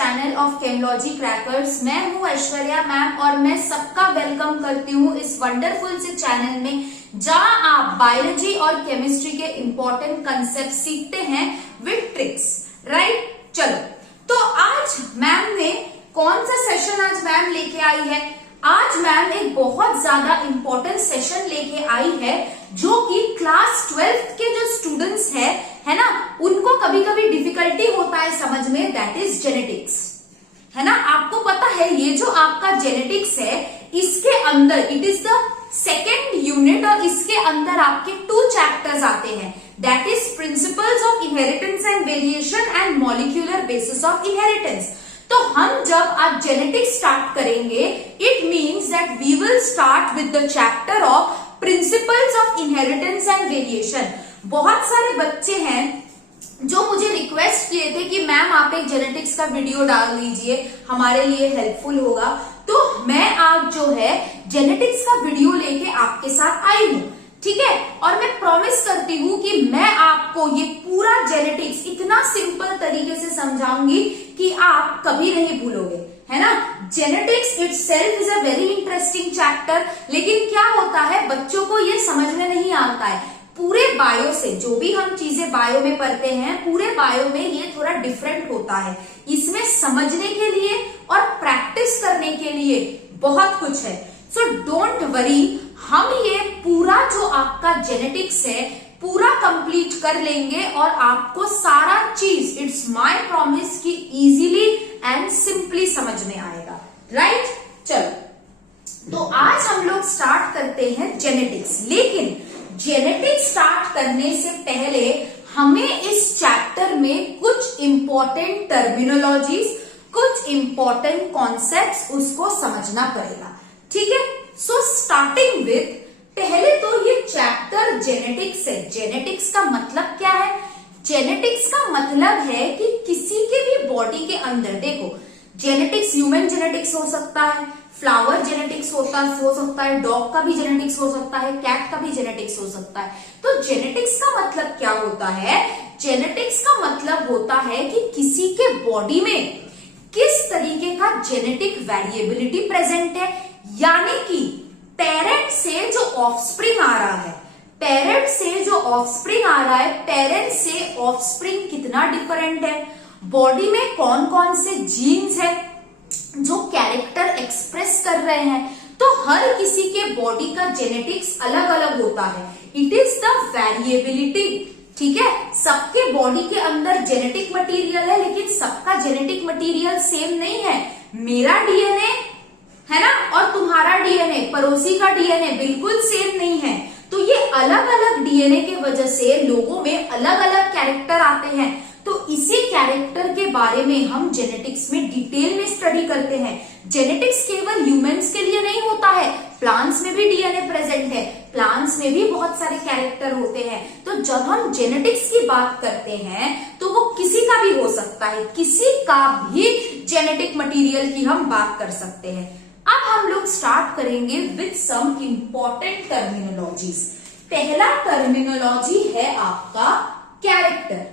Channel of केमिलॉजी crackers. मैं हूं Aishwarya ma'am और मैं सबका वेलकम करती हूं इस वंडरफुल से चैनल में जहां आप बायोलॉजी और केमिस्ट्री के इंपॉर्टेंट कंसेप्ट सीखते हैं विद ट्रिक्स, राइट। चलो, तो आज मैम ने कौन सा सेशन आज मैम लेके आई है? आज मैम एक बहुत ज्यादा इंपॉर्टेंट सेशन लेके आई है जो कि क्लास 12th के जो स्टूडेंट्स है ना, उनको कभी कभी डिफिकल्टी होता है समझ में, दैट इज जेनेटिक्स, है ना। आपको पता है ये जो आपका जेनेटिक्स है इसके अंदर it is the second unit और इसके अंदर आपके 2 चैप्टर्स आते हैं, that is principles of inheritance and variation and molecular basis of inheritance. तो हम जब आज जेनेटिक्स स्टार्ट करेंगे it means that we will start with the chapter of principles of inheritance and variation. बहुत सारे बच्चे हैं जो मुझे रिक्वेस्ट किए थे कि मैम आप एक जेनेटिक्स का वीडियो डाल दीजिए, हमारे लिए हेल्पफुल होगा। तो मैं आज जो है जेनेटिक्स का वीडियो लेके आपके साथ आई हूं, ठीक है। और मैं प्रॉमिस करती हूं कि मैं आपको ये पूरा जेनेटिक्स इतना सिंपल तरीके से समझाऊंगी कि आप कभी नहीं भूलोगे, है ना। Genetics itself is a very interesting chapter, लेकिन क्या होता है बच्चों को ये समझ में नहीं आता है। पूरे बायो से जो भी हम चीजें बायो में पढ़ते हैं, पूरे बायो में ये थोड़ा डिफरेंट होता है। इसमें समझने के लिए और प्रैक्टिस करने के लिए बहुत कुछ है। सो डोंट वरी, हम ये पूरा जो आपका जेनेटिक्स है पूरा कंप्लीट कर लेंगे और आपको सारा चीज, इट्स माय प्रॉमिस, कि इजीली एंड सिंपली समझ में आएगा, राइट। चलो, तो आज हम लोग स्टार्ट करते हैं जेनेटिक्स। लेकिन जेनेटिक्स स्टार्ट करने से पहले हमें इस चैप्टर में कुछ इंपॉर्टेंट टर्मिनोलॉजीज, कुछ इंपॉर्टेंट कॉन्सेप्ट्स उसको समझना पड़ेगा, ठीक है। सो स्टार्टिंग विथ, पहले तो ये चैप्टर जेनेटिक्स है। जेनेटिक्स का मतलब क्या है? जेनेटिक्स का मतलब है कि किसी के भी बॉडी के अंदर, देखो जेनेटिक्स ह्यूमन जेनेटिक्स हो सकता है, फ्लावर जेनेटिक्स हो सकता है, डॉग का भी जेनेटिक्स हो सकता है, कैट का भी जेनेटिक्स हो सकता है। तो जेनेटिक्स का मतलब क्या होता है? जेनेटिक्स का मतलब होता है कि किसी के बॉडी में किस तरीके का जेनेटिक वेरिएबिलिटी प्रेजेंट है, यानी कि पेरेंट से जो ऑफस्प्रिंग आ रहा है, पेरेंट से जो ऑफस्प्रिंग आ रहा है, पेरेंट से ऑफस्प्रिंग कितना डिफरेंट है, बॉडी में कौन कौन से जीन्स है जो कैरेक्टर एक्सप्रेस कर रहे हैं। तो हर किसी के बॉडी का जेनेटिक्स अलग अलग होता है, इट इज द वेरिएबिलिटी, ठीक है। सबके बॉडी के अंदर जेनेटिक मटेरियल है लेकिन सबका जेनेटिक मटेरियल सेम नहीं है। मेरा डीएनए है ना और तुम्हारा डीएनए, पड़ोसी का डीएनए बिल्कुल सेम नहीं है। तो ये अलग अलग डीएनए की वजह से लोगों में अलग अलग कैरेक्टर आते हैं। तो इसी कैरेक्टर के बारे में हम जेनेटिक्स में डिटेल में स्टडी करते हैं। जेनेटिक्स केवल ह्यूमंस के लिए नहीं होता है, प्लांट्स में भी डीएनए प्रेजेंट है, प्लांट्स में भी बहुत सारे कैरेक्टर होते हैं। तो जब हम जेनेटिक्स की बात करते हैं तो वो किसी का भी हो सकता है, किसी का भी जेनेटिक मटेरियल की हम बात कर सकते हैं। अब हम लोग स्टार्ट करेंगे विद सम इंपॉर्टेंट टर्मिनोलॉजीज। पहला टर्मिनोलॉजी है आपका कैरेक्टर।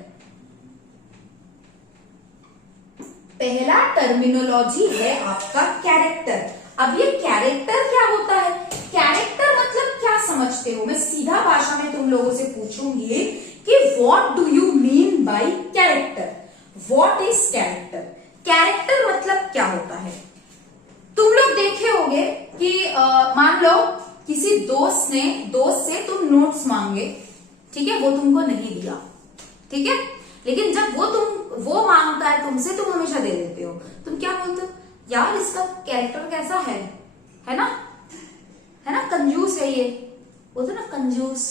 पहला टर्मिनोलॉजी है आपका कैरेक्टर। अब ये कैरेक्टर क्या होता है? कैरेक्टर मतलब क्या समझते हो? मैं सीधा भाषा में तुम लोगों से पूछूंगी कि what do you mean by character? What is character? Character मतलब क्या होता है? तुम लोग देखे होंगे कि मान लो किसी दोस्त से तुम नोट्स मांगे, ठीक है, वो तुमको नहीं दिया, ठीक है, लेकिन जब वो मांगता है तुमसे, तुम हमेशा दे देते हो। तुम क्या बोलते हो? यार इसका कैरेक्टर कैसा है ना, कंजूस है ये, बोलते ना कंजूस,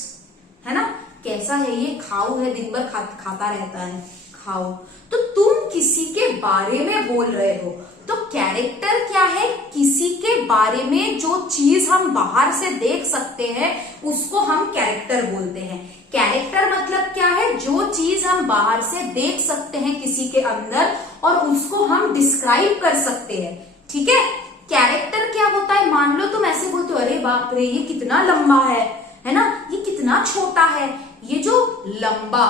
है ना, कैसा है ये, खाऊ है, दिन भर खाता रहता है, खाओ। तो तुम किसी के बारे में बोल रहे हो। तो कैरेक्टर क्या है? किसी के बारे में जो चीज हम बाहर से देख सकते हैं उसको हम कैरेक्टर बोलते हैं। कैरेक्टर मतलब क्या है? जो चीज हम बाहर से देख सकते हैं किसी के अंदर और उसको हम डिस्क्राइब कर सकते हैं, ठीक है। कैरेक्टर क्या होता है? मान लो तुम ऐसे बोलते हो, अरे बाप रे ये कितना लंबा है ना, ये कितना छोटा है। ये जो लंबा,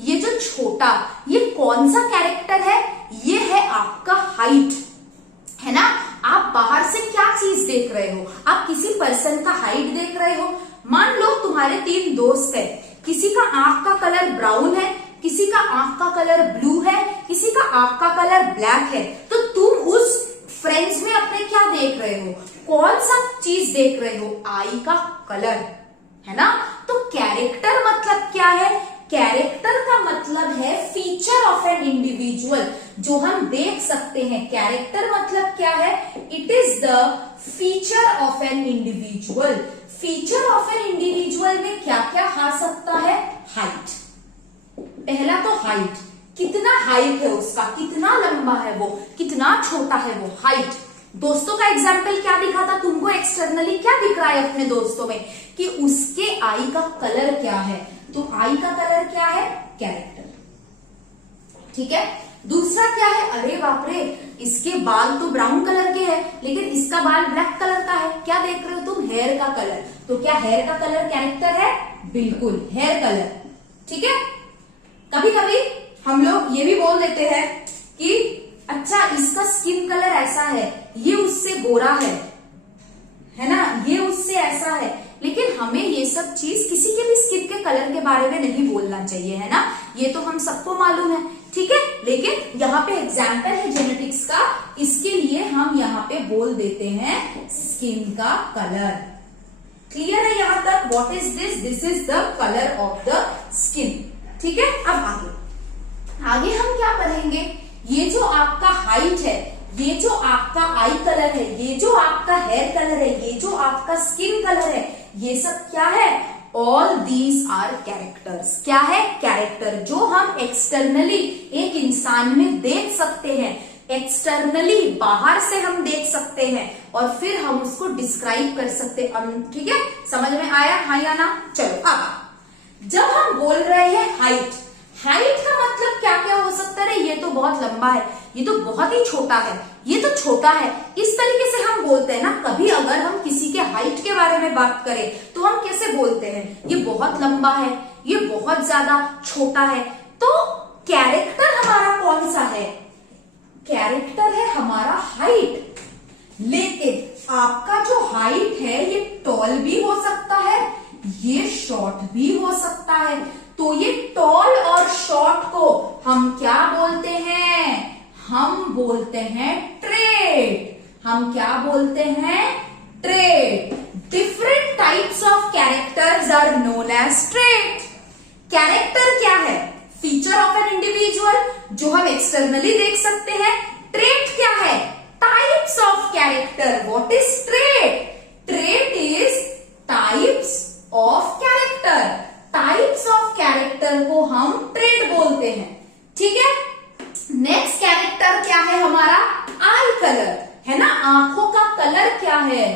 ये जो छोटा, ये कौन सा कैरेक्टर है? ये है आपका हाइट, है ना। आप बाहर से क्या चीज देख रहे हो, आप किसी पर्सन का हाइट देख रहे हो। मान लो तुम्हारे 3 दोस्त है, किसी का आंख का कलर ब्राउन है, किसी का आंख का कलर ब्लू है, किसी का आंख का कलर ब्लैक है। तो तुम उस फ्रेंड्स में अपने क्या देख रहे हो, कौन सा चीज देख रहे हो, आई का कलर, है ना। तो कैरेक्टर मतलब क्या है, कैरेक्टर का मतलब है फीचर ऑफ एन इंडिविजुअल, जो हम देख सकते हैं। कैरेक्टर मतलब क्या है, it is the feature of an individual. Feature of an individual में क्या क्या आ सकता है, हाइट। पहला तो हाइट, कितना हाइट है उसका, कितना लंबा है वो, कितना छोटा है वो, हाइट। दोस्तों का एग्जाम्पल क्या दिखा था तुमको, एक्सटर्नली क्या दिख रहा है अपने दोस्तों में, कि उसके आई का कलर क्या है। तो आई का कलर क्या है, कैरेक्टर, ठीक है। दूसरा क्या है, अरे बाप रे, इसके बाल तो ब्राउन कलर के हैं, लेकिन इसका बाल ब्लैक कलर का है। क्या देख रहे हो तुम, हेयर का कलर। तो क्या हेयर का कलर कैरेक्टर है, बिल्कुल, हेयर कलर, ठीक है। कभी कभी हम लोग ये भी बोल देते हैं कि अच्छा इसका स्किन कलर ऐसा है, ये उससे गोरा है ना, ये उससे ऐसा है। लेकिन हमें ये सब चीज किसी के भी स्किन के कलर के बारे में नहीं बोलना चाहिए, है ना, ये तो हम सबको मालूम है, ठीक है। लेकिन यहाँ पे एग्जाम्पल है जेनेटिक्स का, इसके लिए हम यहाँ पे बोल देते हैं स्किन का कलर। क्लियर है यहाँ तक, what is this, this is the colour of the skin, ठीक है। अब आगे हम क्या पढ़ेंगे, ये जो आपका हाइट है, ये जो आपका आई कलर है, ये जो आपका हेयर कलर है, ये जो आपका स्किन कलर है, ये सब क्या है, ऑल दीज आर कैरेक्टर्स। क्या है, कैरेक्टर, जो हम एक्सटर्नली एक इंसान में देख सकते हैं, एक्सटर्नली बाहर से हम देख सकते हैं और फिर हम उसको डिस्क्राइब कर सकते हैं, ठीक है। समझ में आया, हाँ या ना। चलो अब जब हम बोल रहे हैं हाइट, हाइट का मतलब क्या क्या हो सकता है, ये तो बहुत लंबा है, ये तो बहुत ही छोटा है, ये तो छोटा है, इस तरीके से हम बोलते हैं ना। कभी अगर हम किसी के हाइट के बारे में बात करें तो हम कैसे बोलते हैं, ये बहुत लंबा है, ये बहुत ज्यादा छोटा है। तो कैरेक्टर हमारा कौन सा है, कैरेक्टर है हमारा हाइट। लेकिन आपका जो हाइट है ये टॉल भी हो सकता है, ये शॉर्ट भी हो सकता है। तो ये टॉल और शॉर्ट को हम क्या बोलते हैं, हम बोलते हैं ट्रेट। हम क्या बोलते हैं, trait. Different types of characters are known as trait. Character क्या है, फीचर ऑफ एन इंडिविजुअल, जो हम एक्सटर्नली देख सकते हैं। ट्रेट क्या है, types of character. What is trait, trait is types of character. Types of character को हम ट्रेट बोलते हैं, ठीक है। नेक्स्ट कैरेक्टर क्या है हमारा, आई कलर, है ना, आंखों का कलर क्या है,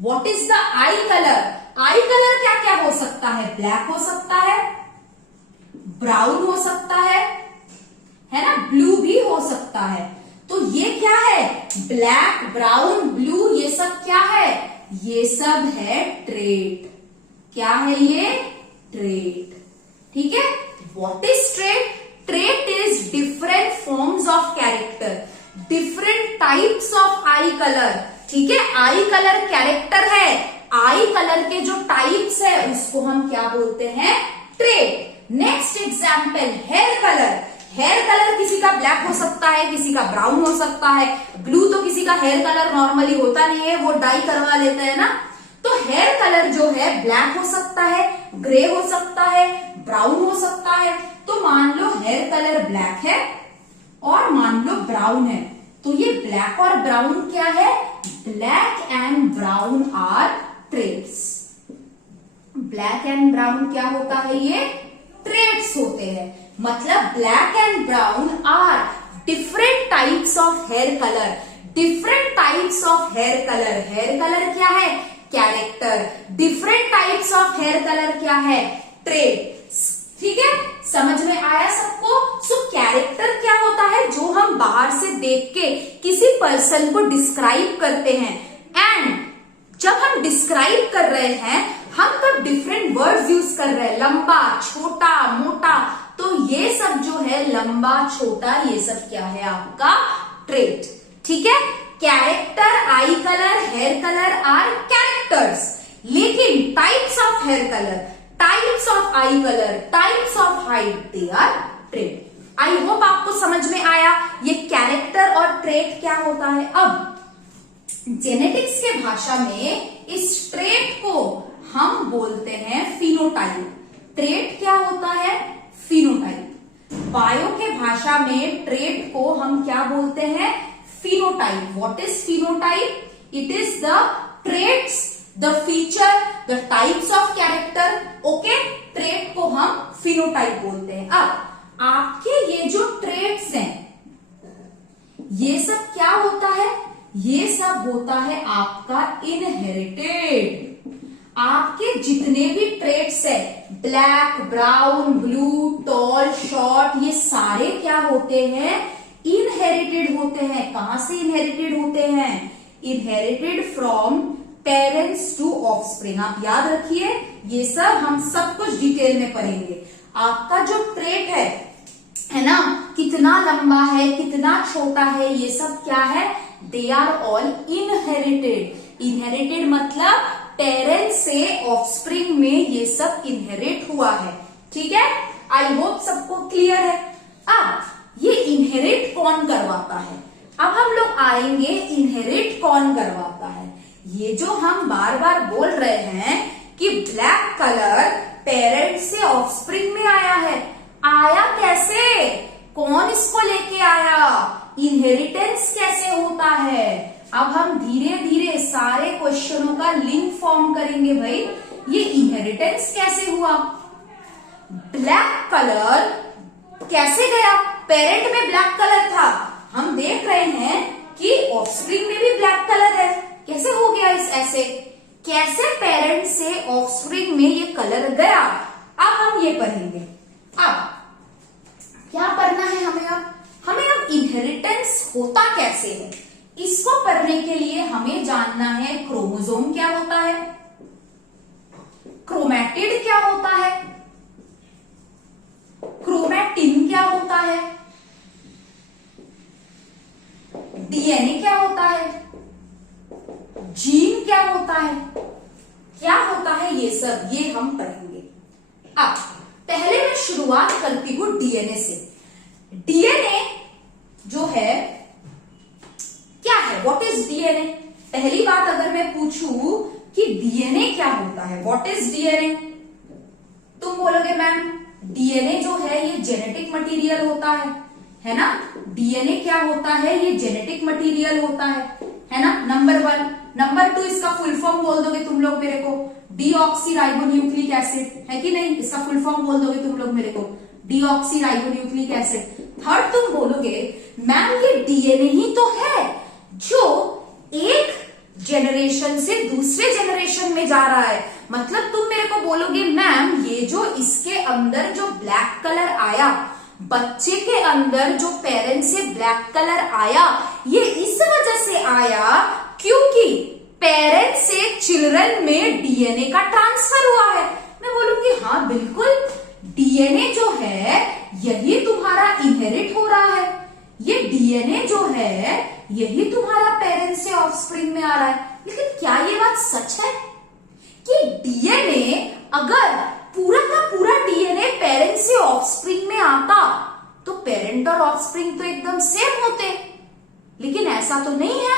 what is the I colour. I colour क्या क्या हो सकता है, ब्लैक हो सकता है, ब्राउन हो सकता है ना, ब्लू भी हो सकता है। तो ये क्या है, ब्लैक, ब्राउन, ब्लू, ये सब क्या है, ये सब है ट्रेट। क्या है ये, ट्रेट, ठीक है। What is trait, trait is different forms of character, different types of eye colour, ठीक है। आई कलर कैरेक्टर है, आई कलर के जो टाइप्स है उसको हम क्या बोलते हैं, trait. Next example, hair colour. Hair colour किसी का ब्लैक हो सकता है, किसी का ब्राउन हो सकता है, ब्लू तो किसी का हेयर कलर नॉर्मली होता नहीं है, वो डाई करवा लेते हैं ना। तो हेयर कलर जो है ब्लैक हो सकता है, ग्रे हो सकता है, ब्राउन हो सकता है। तो मान लो हेयर कलर ब्लैक है और मान लो ब्राउन है, तो ये ब्लैक और ब्राउन क्या है, black and brown are traits. Black and brown क्या होता है, ये ट्रेट्स होते हैं। मतलब black and brown are different types of hair colour, different types of hair colour. Hair colour क्या है, character. Different types of hair colour क्या है, ट्रेट, ठीक है। समझ में आया सबको। सो कैरेक्टर क्या होता है, जो हम बाहर से देख के किसी पर्सन को डिस्क्राइब करते हैं। एंड जब हम डिस्क्राइब कर रहे हैं हम तब डिफरेंट वर्ड्स यूज कर रहे हैं, लंबा, छोटा, मोटा। तो ये सब जो है लंबा, छोटा, ये सब क्या है आपका ट्रेट। ठीक है, character, eye colour, hair colour are characters, लेकिन types of hair colour, types of eye colour, types of height, they are trait. I hope आपको समझ में आया ये कैरेक्टर और ट्रेट क्या होता है। अब जेनेटिक्स के भाषा में इस ट्रेट को हम बोलते हैं फिनोटाइप। ट्रेट क्या होता है? फिनोटाइप। बायो के भाषा में ट्रेट को हम क्या बोलते हैं? Phenotype. What is phenotype? It is the traits, the feature, the types of character. Okay, trait को हम फिनोटाइप बोलते हैं। अब आपके ये जो ट्रेट्स हैं, ये सब क्या होता है? ये सब होता है आपका इनहेरिटेड। आपके जितने भी ट्रेट्स है, black, brown, blue, tall, short, ये सारे क्या होते हैं? इनहेरिटेड होते हैं। कहां से इनहेरिटेड होते हैं? Inherited from parents to offspring. आप याद रखिए, ये सब हम सब कुछ डिटेल में पढ़ेंगे। आपका जो ट्रेट है ना, कितना लंबा है, कितना छोटा है, ये सब क्या है? They are all inherited. Inherited मतलब पेरेंट्स से ऑफस्प्रिंग में ये सब इनहेरिट हुआ है। ठीक है, आई होप सबको क्लियर है। अब ये इनहेरिट कौन करवाता है? अब हम लोग आएंगे इनहेरिट कौन करवाता है। ये जो हम बार बार बोल रहे हैं कि ब्लैक कलर पेरेंट्स से ऑफस्प्रिंग में आया है, आया कैसे? कौन इसको लेके आया? इनहेरिटेंस कैसे होता है? अब हम धीरे धीरे सारे क्वेश्चनों का लिंक फॉर्म करेंगे। भाई, ये इनहेरिटेंस कैसे हुआ? ब्लैक कलर कैसे गया? पेरेंट में ब्लैक कलर था, हम देख रहे हैं कि ऑफस्प्रिंग में भी ब्लैक कलर है। कैसे हो गया इस ऐसे? कैसे पेरेंट से ऑफस्प्रिंग में ये कलर गया? अब हम ये पढ़ेंगे। अब क्या पढ़ना है हमें? हमें अब इनहेरिटेंस होता कैसे है, इसको पढ़ने के लिए हमें जानना है क्रोमोसोम क्या होता है, क्रोमैटिड क्या होता है, क्रोमैटिन क्या होता है, डीएनए क्या होता है, जीन क्या होता है, क्या होता है, ये सब ये हम पढ़ेंगे। अब पहले मैं शुरुआत करती हूं डीएनए से। डीएनए जो है क्या है? What is DNA? पहली बात अगर मैं पूछूं कि डीएनए क्या होता है, व्हाट इज डीएनए, तुम बोलोगे मैम डीएनए जो है ये जेनेटिक मटेरियल होता है ना? डीएनए क्या होता है? ये जेनेटिक मटेरियल होता है ना? नंबर 1। नंबर 2, इसका फुल फॉर्म बोल दोगे तुम लोग मेरे को, डीऑक्सीराइबोन्यूक्लिक एसिड, है कि नहीं? इसका फुल फॉर्म बोल दोगे तुम लोग मेरे को, डीऑक्सीराइबोन्यूक्लिक एसिड। थर्ड, तुम बोलोगे मैम ये डीएनए ही तो है जो एक जेनरेशन से दूसरे जेनरेशन में जा रहा है। मतलब तुम मेरे को बोलोगे मैम ये जो इसके अंदर जो ब्लैक कलर आया, बच्चे के अंदर जो पेरेंट से ब्लैक कलर आया, ये इस वजह से आया क्योंकि पेरेंट से चिल्ड्रन में डीएनए का ट्रांसफर हुआ है। मैं बोलूंगी हाँ बिल्कुल, डीएनए जो है यही तुम्हारा इनहेरिट हो रहा है। ये डीएनए जो है यही तुम्हारा पेरेंट्स से ऑफस्प्रिंग में आ रहा है। लेकिन क्या ये बात सच है कि डीएनए अगर पूरा का पूरा डीएनए पेरेंट्स से ऑफस्प्रिंग में आता तो पेरेंट और ऑफस्प्रिंग तो एकदम सेम होते? लेकिन ऐसा तो नहीं है,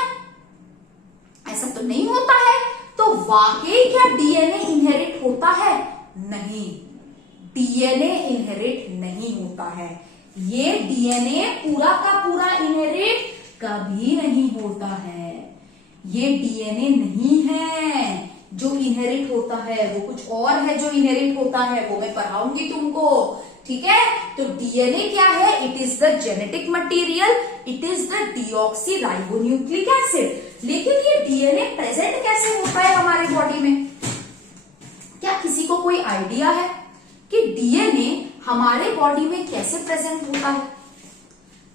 ऐसा तो नहीं होता है। तो वाकई क्या डीएनए इनहेरिट होता है? नहीं, डीएनए इनहेरिट नहीं होता है। ये डीएनए पूरा का पूरा इनहेरिट कभी नहीं होता है। ये डीएनए नहीं है जो इनहेरिट होता है, वो कुछ और है जो इनहेरिट होता है, वो मैं पढ़ाऊंगी तुमको। ठीक है, तो डीएनए क्या है? It is the genetic material, it is the deoxyribonucleic acid. लेकिन ये डीएनए प्रेजेंट कैसे होता है हमारे बॉडी में? क्या किसी को कोई आइडिया है कि डीएनए हमारे बॉडी में कैसे प्रेजेंट होता है?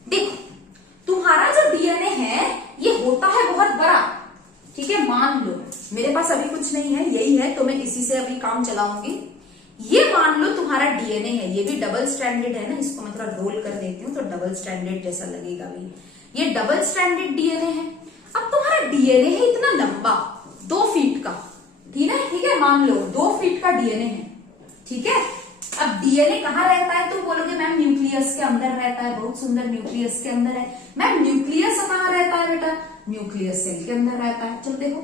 देखो, तुम्हारा जो डीएनए है ये होता है बहुत बड़ा। ठीक है, मान लो मेरे पास अभी कुछ नहीं है, यही है, तो मैं इसी से अभी काम चलाऊंगी। ये मान लो तुम्हारा डीएनए है, ये भी डबल स्ट्रैंडेड है ना, इसको मतलब रोल कर देती हूँ तो डबल स्ट्रैंडेड जैसा लगेगा भी। ये डबल स्ट्रैंडेड डीएनए है। अब तुम्हारा डीएनए है इतना लंबा 2 फीट का, ठीक है, मान लो 2 फीट का डीएनए है, ठीक है। अब डीएनए कहाँ रहता है, तुम बोलोगे मैम न्यूक्लियस के अंदर रहता है, बहुत सुंदर, न्यूक्लियस के अंदर है। मैम न्यूक्लियस कहाँ रहता है बेटा, न्यूक्लियस सेल के अंदर रहता है। चलो देखो,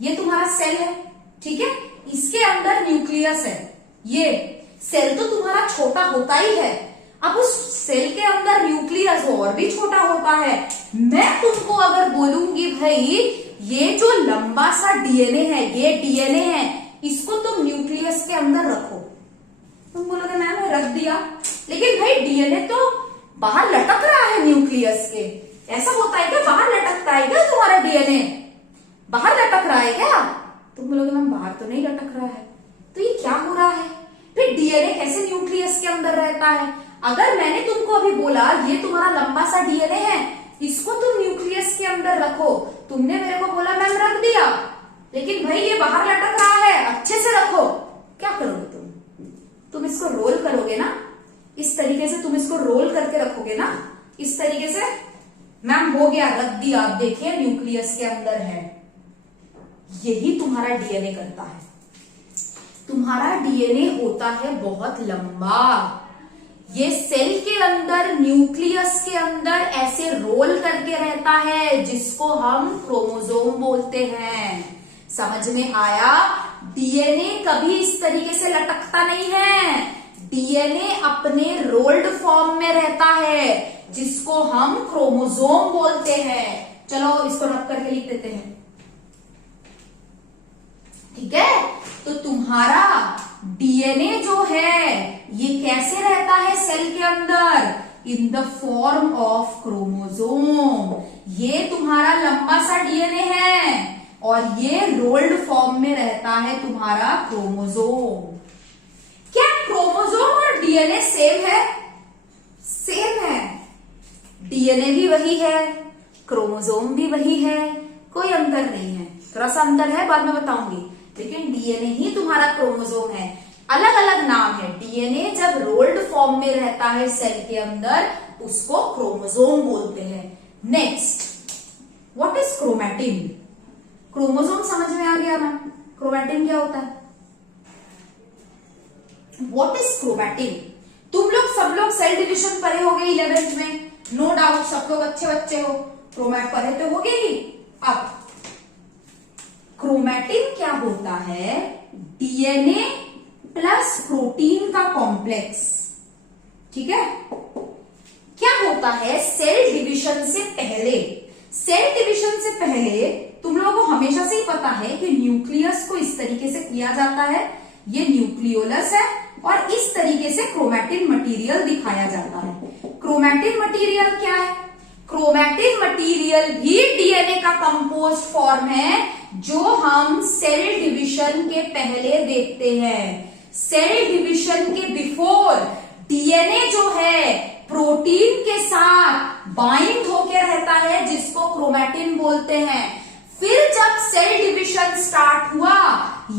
ये तुम्हारा सेल है, ठीक है, इसके अंदर न्यूक्लियस है। ये सेल तो तुम्हारा छोटा होता ही है, अब उस सेल के अंदर न्यूक्लियस और भी छोटा होता है। मैं तुमको अगर बोलूंगी भाई ये जो लंबा सा डीएनए है, ये डीएनए है, इसको तुम न्यूक्लियस के अंदर रखो, तुम बोलोगे मैम रख दिया, लेकिन भाई डीएनए तो बाहर लटक रहा है न्यूक्लियस के। ऐसा होता है क्या, बाहर लटकता है क्या तुम्हारा डीएनए, बाहर लटक रहा है क्या? तुम बोलोगे मैम बाहर तो नहीं लटक रहा है, तो ये क्या हो रहा है? फिर डीएनए कैसे न्यूक्लियस के अंदर रहता है? अगर मैंने तुमको अभी बोला ये तुम्हारा लंबा सा डीएनए है, इसको तुम न्यूक्लियस के अंदर रखो, तुमने मेरे को बोला मैम रख दिया, लेकिन भाई ये बाहर लटक रहा है, अच्छे से रखो, क्या करोगे तुम इसको रोल करोगे ना, इस तरीके से तुम इसको रोल करके रखोगे ना, इस तरीके से। मैम हो गया, रख दिया, आप देखिए न्यूक्लियस के अंदर है। यही तुम्हारा डीएनए करता है। तुम्हारा डीएनए होता है बहुत लंबा, ये सेल के अंदर, न्यूक्लियस के अंदर ऐसे रोल करके रहता है, जिसको हम क्रोमोसोम बोलते हैं। समझ में आया? डीएनए कभी इस तरीके से लटकता नहीं है, डीएनए अपने रोल्ड फॉर्म में रहता है, जिसको हम क्रोमोसोम बोलते हैं। चलो इसको रख करके लिख देते हैं, ठीक है। तो तुम्हारा डीएनए जो है ये कैसे रहता है सेल के अंदर, in the form of chromosome. ये तुम्हारा लंबा सा डीएनए है और ये रोल्ड फॉर्म में रहता है तुम्हारा क्रोमोसोम। क्या क्रोमोसोम और डीएनए सेम है? सेम है, डीएनए भी वही है, क्रोमोसोम भी वही है, कोई अंतर नहीं है। थोड़ा सा अंतर है, बाद में बताऊंगी, लेकिन डीएनए ही तुम्हारा क्रोमोसोम है। अलग अलग नाम है। डीएनए जब रोल्ड फॉर्म में रहता है सेल के अंदर, उसको क्रोमोसोम बोलते हैं। Next, what is chromatin? Chromosome समझ में आ गया ना, क्रोमैटिन क्या होता है? What is chromatin? तुम लोग सब लोग सेल डिविजन पढ़े होगे 11th में, नो डाउट, सब लोग अच्छे बच्चे हो, क्रोमैट पढ़े तो होगे ही। अब क्रोमैटिन क्या होता है? डीएनए प्लस प्रोटीन का कॉम्प्लेक्स, ठीक है। क्या होता है सेल डिविजन से पहले? सेल डिविजन से पहले तुम लोगों को हमेशा से ही पता है कि न्यूक्लियस को इस तरीके से किया जाता है, ये न्यूक्लियोलस है, और इस तरीके से क्रोमैटिन मटेरियल दिखाया जाता है। क्रोमैटिन मटेरियल क्या है? क्रोमैटिन मटेरियल भी डीएनए का कंपोज्ड फॉर्म है, जो हम सेल डिविजन के पहले देखते हैं। सेल डिविजन के बिफोर डीएनए जो है प्रोटीन के साथ बाइंड होकर रहता है, जिसको क्रोमैटिन बोलते हैं। फिर जब सेल डिविजन स्टार्ट हुआ,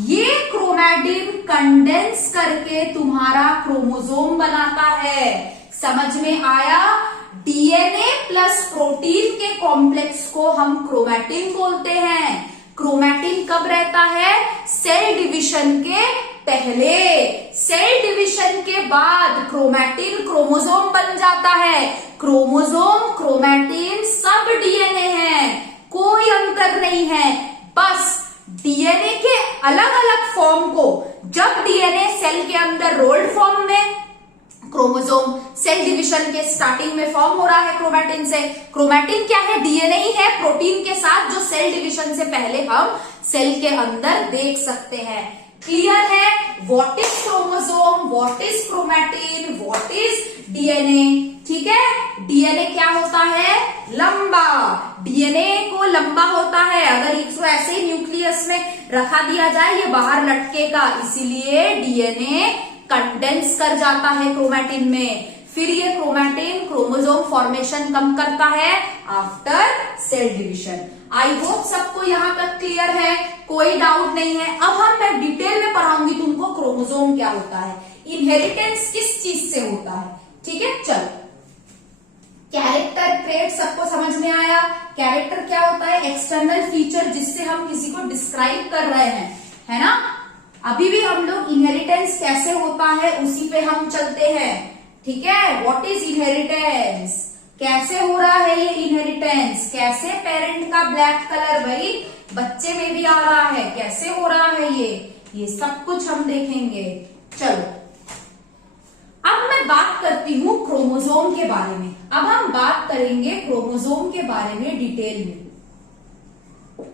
ये क्रोमैटिन कंडेंस करके तुम्हारा क्रोमोसोम बनाता है। समझ में आया? डीएनए प्लस प्रोटीन के कॉम्प्लेक्स को हम क्रोमैटिन बोलते हैं। क्रोमैटिन कब रहता है? सेल डिविजन के पहले। सेल डिविजन के बाद क्रोमैटिन क्रोमोसोम बन जाता है। क्रोमोसोम, क्रोमैटिन सब डीएनए है, कोई अंतर नहीं है। बस डीएनए के अलग अलग फॉर्म को, जब डीएनए सेल के अंदर रोल्ड फॉर्म में, क्रोमोसोम सेल डिवीजन के स्टार्टिंग में फॉर्म हो रहा है क्रोमैटिन से। क्रोमैटिन क्या है? डीएनए ही है प्रोटीन के साथ, जो सेल डिवीजन से पहले हम सेल के अंदर देख सकते हैं। क्लियर है? What is chromosome, what is chromatin, what is DNA, ठीक है। डीएनए क्या होता है? लंबा। डीएनए को लंबा होता है, अगर इसको ऐसे ही न्यूक्लियस में रखा दिया जाए, ये बाहर लटकेगा, इसीलिए डीएनए कंडेंस कर जाता है क्रोमैटिन में। फिर ये क्रोमैटिन क्रोमोसोम फॉर्मेशन कम करता है after sale division. I hope सबको यहाँ तक क्लियर है, कोई डाउट नहीं है। अब मैं डिटेल में पढ़ाऊंगी तुमको क्रोमोसोम क्या होता है, इनहेरिटेंस किस चीज से होता है, ठीक है। चलो कैरेक्टर ट्रेट सबको समझ में आया। कैरेक्टर क्या होता है? एक्सटर्नल फीचर जिससे हम किसी को डिस्क्राइब कर रहे हैं, है ना। अभी भी हम लोग इनहेरिटेंस कैसे होता है उसी पे हम चलते हैं, ठीक है। व्हाट इज इनहेरिटेंस, कैसे हो रहा है ये इनहेरिटेंस, कैसे पेरेंट का ब्लैक कलर भाई बच्चे में भी आ रहा है, कैसे हो रहा है ये सब कुछ हम देखेंगे। चलो अब मैं बात करती हूं क्रोमोसोम के बारे में। अब हम बात करेंगे क्रोमोसोम के बारे में डिटेल में,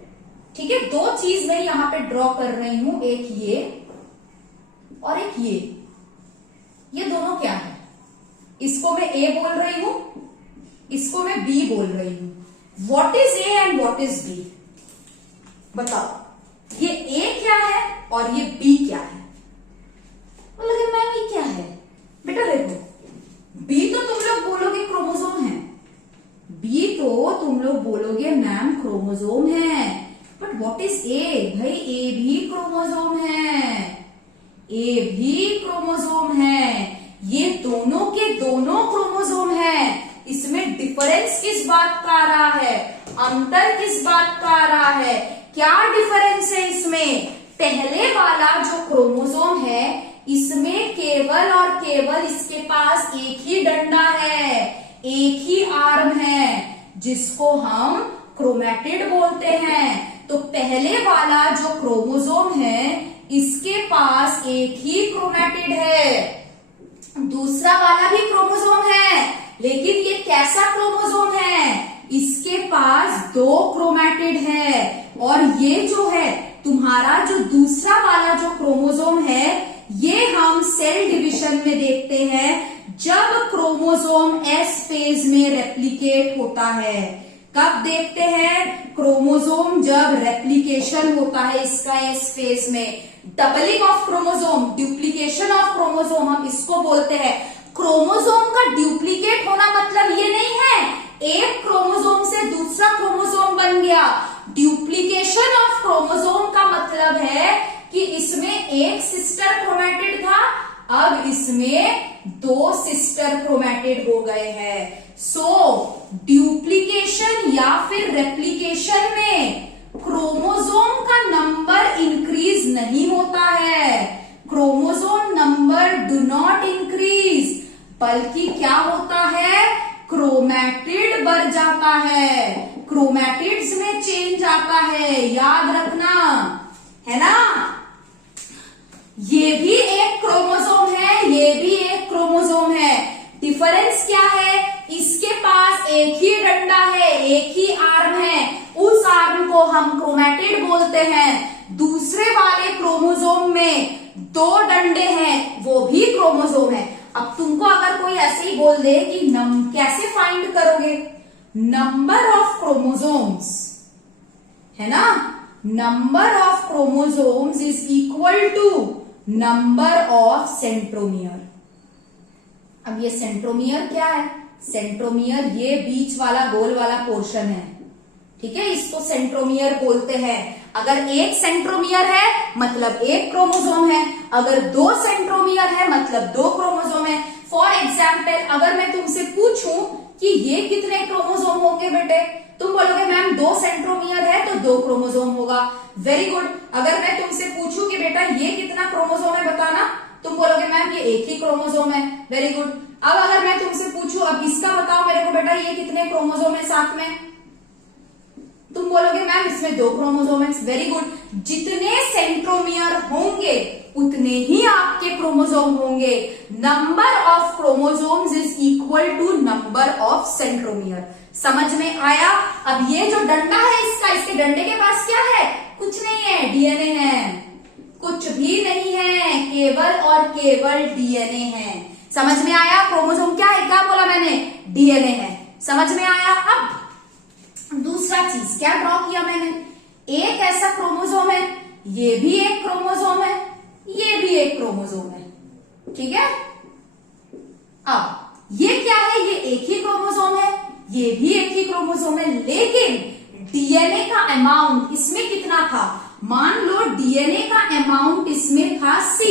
ठीक है। दो चीज मैं यहां पे ड्रॉ कर रही हूं, एक ये और एक ये दोनों क्या है? इसको मैं ए बोल रही हूं, इसको मैं बी बोल रही हूं। What is A and what is B, बताओ। ये ए क्या है और ये बी क्या है? बोलोगे मैम ये क्या है? बेटा देखो, बी तो तुम लोग बोलोगे क्रोमोसोम है, बी तो तुम लोग बोलोगे मैम क्रोमोसोम है, बट व्हाट इज ए? भाई ए भी क्रोमोसोम है, ए भी क्रोमोसोम है। ये दोनों के दोनों क्रोमोसोम है। इसमें डिफरेंस किस बात का आ रहा है? अंतर किस बात का आ रहा है? क्या डिफरेंस है इसमें? पहले वाला जो क्रोमोसोम है इसमें केवल और केवल इसके पास एक ही डंडा है, एक ही आर्म है, जिसको हम क्रोमैटिड बोलते हैं। तो पहले वाला जो क्रोमोसोम है इसके पास एक ही क्रोमैटिड है। दूसरा वाला भी क्रोमोसोम है, लेकिन ये कैसा क्रोमोसोम है? इसके पास दो क्रोमैटिड है। और ये जो है तुम्हारा जो दूसरा वाला जो क्रोमोसोम है ये हम सेल डिवीजन में देखते हैं जब क्रोमोसोम एस फेज में रेप्लिकेट होता है। कब देखते हैं? क्रोमोसोम जब रेप्लिकेशन होता है इसका एस फेज में। Doubling of chromosome, duplication of chromosome हम इसको बोलते हैं। क्रोमोसोम का डुप्लीकेट होना मतलब ये नहीं है एक क्रोमोसोम से दूसरा क्रोमोसोम बन गया। डुप्लीकेशन ऑफ क्रोमोसोम का मतलब है कि इसमें एक सिस्टर क्रोमैटिड था, अब इसमें दो सिस्टर क्रोमैटिड हो गए हैं। सो डुप्लीकेशन या फिर रेप्लिकेशन में क्रोमोसोम का नंबर इंक्रीज नहीं होता है। Chromosome number do not increase, बल्कि क्या होता है? क्रोमैटिड बढ़ जाता है, क्रोमैटिड्स में चेंज आता है, याद रखना, है ना। ये भी एक क्रोमोसोम है, ये भी एक क्रोमोसोम है। डिफरेंस क्या है? इसके पास एक ही डंडा है, एक ही आर्म है, उस आर्म को हम क्रोमैटिड बोलते हैं। दूसरे वाले क्रोमोसोम में दो डंडे हैं, वो भी क्रोमोसोम है। अब तुमको अगर कोई ऐसे ही बोल दे कि कैसे फाइंड करोगे? नंबर ऑफ क्रोमोसोम्स, है ना, number of chromosomes is equal to number of centromere. अब ये सेंट्रोमियर क्या है? सेंट्रोमियर ये बीच वाला गोल वाला पोर्शन है, ठीक है, इसको सेंट्रोमियर बोलते हैं। अगर एक सेंट्रोमियर है मतलब एक क्रोमोसोम है, अगर दो सेंट्रोमियर है मतलब दो क्रोमोसोम है। फॉर एग्जाम्पल अगर मैं तुमसे पूछूं कि ये कितने क्रोमोसोम होंगे बेटे, तुम बोलोगे मैम दो सेंट्रोमियर है तो दो क्रोमोसोम होगा। Very good. अगर मैं तुमसे पूछूं कि बेटा ये कितना क्रोमोसोम है बताना, तुम बोलोगे मैम ये एक ही क्रोमोसोम है। Very good. अब अगर मैं तुमसे पूछूं अब इसका बताओ मेरे को बेटा ये कितने क्रोमोसोम है साथ में, तुम बोलोगे मैम इसमें दो क्रोमोसोम है। Very good. जितने सेंट्रोमियर होंगे उतने ही आपके क्रोमोसोम होंगे। Number of chromosomes is equal to number of centromere. समझ में आया? अब ये जो डंडा है इसका, इसके डंडे के पास क्या है? कुछ नहीं है, डीएनए है। कुछ भी नहीं है, केवल और केवल डीएनए है। समझ में आया? क्रोमोसोम क्या है? क्या बोला मैंने? डीएनए है। समझ में आया? अब दूसरा चीज क्या ड्रॉ किया मैंने? एक ऐसा क्रोमोसोम है, ये भी एक क्रोमोसोम है, ये भी एक क्रोमोसोम है, ठीक है। अब ये क्या है? ये एक ही क्रोमोसोम है, ये भी एक ही क्रोमोसोम है, लेकिन डीएनए का अमाउंट इसमें कितना था? मान लो डीएनए का अमाउंट इसमें था C,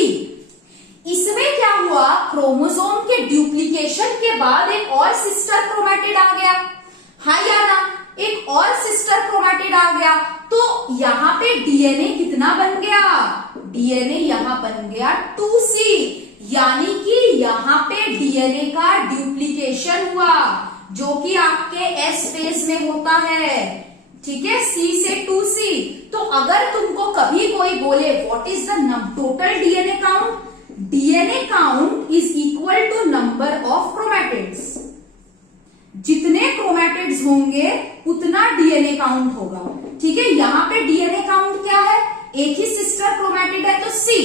इसमें क्या हुआ, क्रोमोसोम के ड्यूप्लीकेशन के बाद एक और सिस्टर क्रोमैटिड आ गया, हाँ या ना, एक और सिस्टर क्रोमैटिड आ गया, तो यहाँ पे डीएनए कितना बन गया, डीएनए यहाँ बन गया 2C, यानी कि यहाँ पे डीएनए का ड्यूप्लीकेशन हुआ, जो कि आपके एस फेज में होता है, ठीक है, C से 2C। तो अगर तुमको कभी कोई बोले what is the total DNA count, DNA count is equal to number of chromatids, जितने क्रोमैटिड्स होंगे उतना डीएनए काउंट होगा, ठीक है। यहाँ पे डीएनए काउंट क्या है, एक ही सिस्टर क्रोमैटिड है तो C,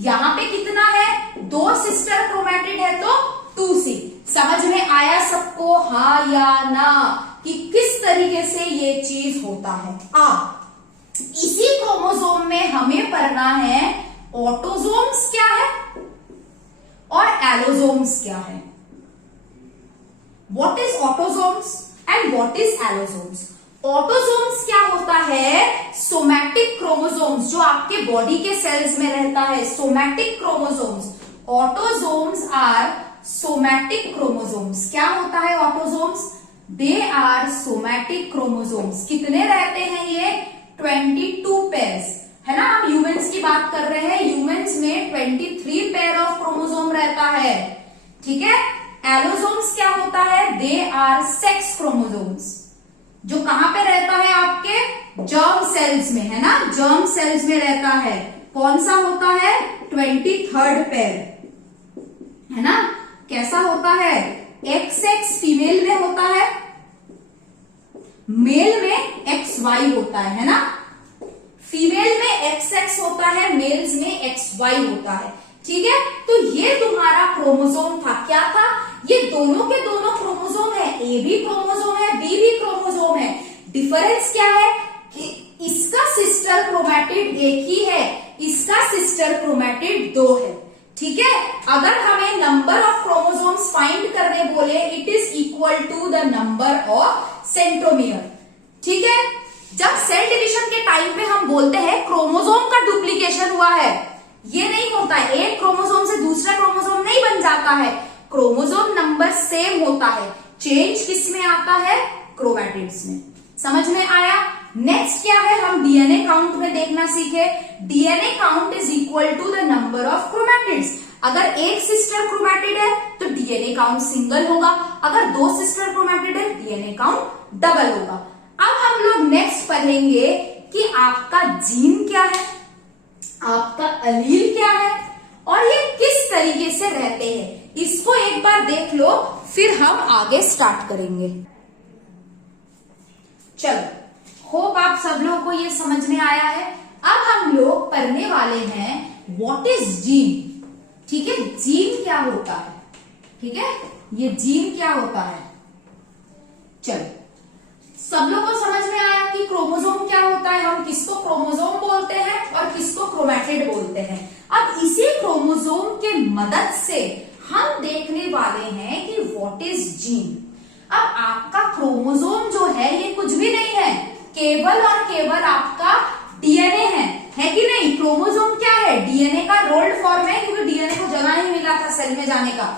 यहाँ पे कितना है, 2 सिस्टर क्रोमैटिड है तो 2C। समझ में आया सबको, हाँ या ना, कि किस तरीके से ये चीज होता है। अब इसी क्रोमोसोम में हमें पढ़ना है ऑटोसोम्स क्या है और एलोसोम्स क्या है। What is autosomes and what is allosomes? Autosomes क्या होता है, सोमैटिक क्रोमोसोम्स, जो आपके बॉडी के सेल्स में रहता है, somatic chromosomes. Autosomes are somatic chromosomes. क्या होता है autosomes, they are somatic chromosomes. कितने रहते हैं ये, 22 पेयर्स, है ना। हम ह्यूमंस की बात कर रहे हैं, ह्यूमंस में 23 पेयर ऑफ क्रोमोसोम रहता है, ठीक है। एलोसोम्स क्या होता है, दे आर सेक्स क्रोमोसोम्स, जो कहां पे रहता है, आपके जर्म सेल्स में, है ना, जर्म सेल्स में रहता है। कौन सा होता है, 23rd पेयर, है ना। कैसा होता है, XX फीमेल में होता है, मेल में XY होता है ना। फीमेल में XX होता है, मेल्स में XY होता है, ठीक है। तो ये तुम्हारा क्रोमोसोम था, क्या था, ये दोनों के दोनों क्रोमोसोम है, ए भी क्रोमोसोम है, बी भी क्रोमोसोम है। डिफरेंस क्या है कि इसका सिस्टर क्रोमैटिड एक ही है, इसका सिस्टर क्रोमैटिड 2 है, ठीक है। अगर हमें नंबर ऑफ क्रोमोसोम्स फाइंड करने बोले, it is equal to the number of centromere, ठीक है। जब सेल डिवीजन के टाइम पे हम बोलते हैं क्रोमोसोम का डुप्लीकेशन हुआ है, ये नहीं होता है, एक क्रोमोसोम से दूसरा क्रोमोसोम नहीं बन जाता है, क्रोमोसोम नंबर सेम होता है, चेंज किस में आता है, क्रोमैटिड्स में। समझ में आया। नेक्स्ट क्या है, हम डीएनए काउंट में देखना सीखे। DNA count is equal to the number of chromatids. अगर एक सिस्टर क्रोमैटिड है तो डीएनए काउंट सिंगल होगा, अगर 2 सिस्टर क्रोमैटिड है डीएनए काउंट डबल होगा। अब हम लोग नेक्स्ट पढ़ेंगे कि आपका जीन क्या है, आपका अलील क्या है और ये किस तरीके से रहते हैं। इसको एक बार देख लो, फिर हम आगे स्टार्ट करेंगे। चलो, होप आप सब लोगों को ये समझ में आया है। अब हम लोग पढ़ने वाले हैं व्हाट इज जीन, ठीक है। जीन क्या होता है, ठीक है, ये जीन क्या होता है। चलो, सब लोगों को समझ में आया कि क्रोमोसोम क्या होता है, हम किसको क्रोमोसोम बोलते हैं और किसको क्रोमैटिड बोलते हैं। अब इसी क्रोमोसोम के मदद से हम देखने वाले हैं कि व्हाट इज जीन। अब आपका क्रोमोसोम जो है ये कुछ भी नहीं है, केवल और केवल आपका डीएनए है कि नहीं। क्रोमोसोम क्या है, डीएनए का रोल्ड फॉर्म है, क्योंकि डीएनए को जगह नहीं मिला था सेल में जाने का,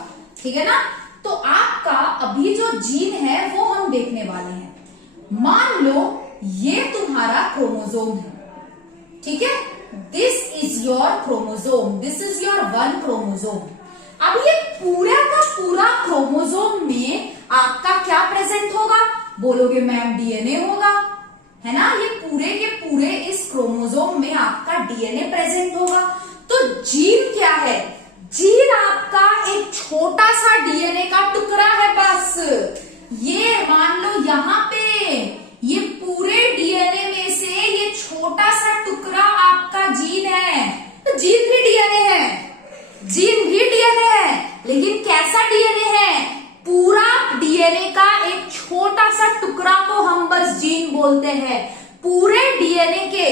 ठीक है ना। तो आपका अभी जो जीन है वो हम देखने वाले हैं। मान लो ये तुम्हारा क्रोमोसोम है, ठीक है, this is your chromosome, this is your 1 chromosome. अब ये पूरा का पूरा क्रोमोसोम में आपका क्या प्रेजेंट होगा, बोलोगे मैम डीएनए होगा, है ना। ये पूरे के पूरे इस क्रोमोसोम में आपका डीएनए प्रेजेंट होगा। तो जीन क्या है, जीन आपका एक छोटा सा डीएनए का टुकड़ा है बस। ये मान लो यहाँ पे ये पूरे डीएनए में से ये छोटा सा टुकड़ा आपका जीन है। तो जीन भी डीएनए है, जीन भी डीएनए है, लेकिन कैसा डीएनए है, पूरा डीएनए का एक छोटा सा टुकड़ा को हम बस जीन बोलते हैं। पूरे डीएनए के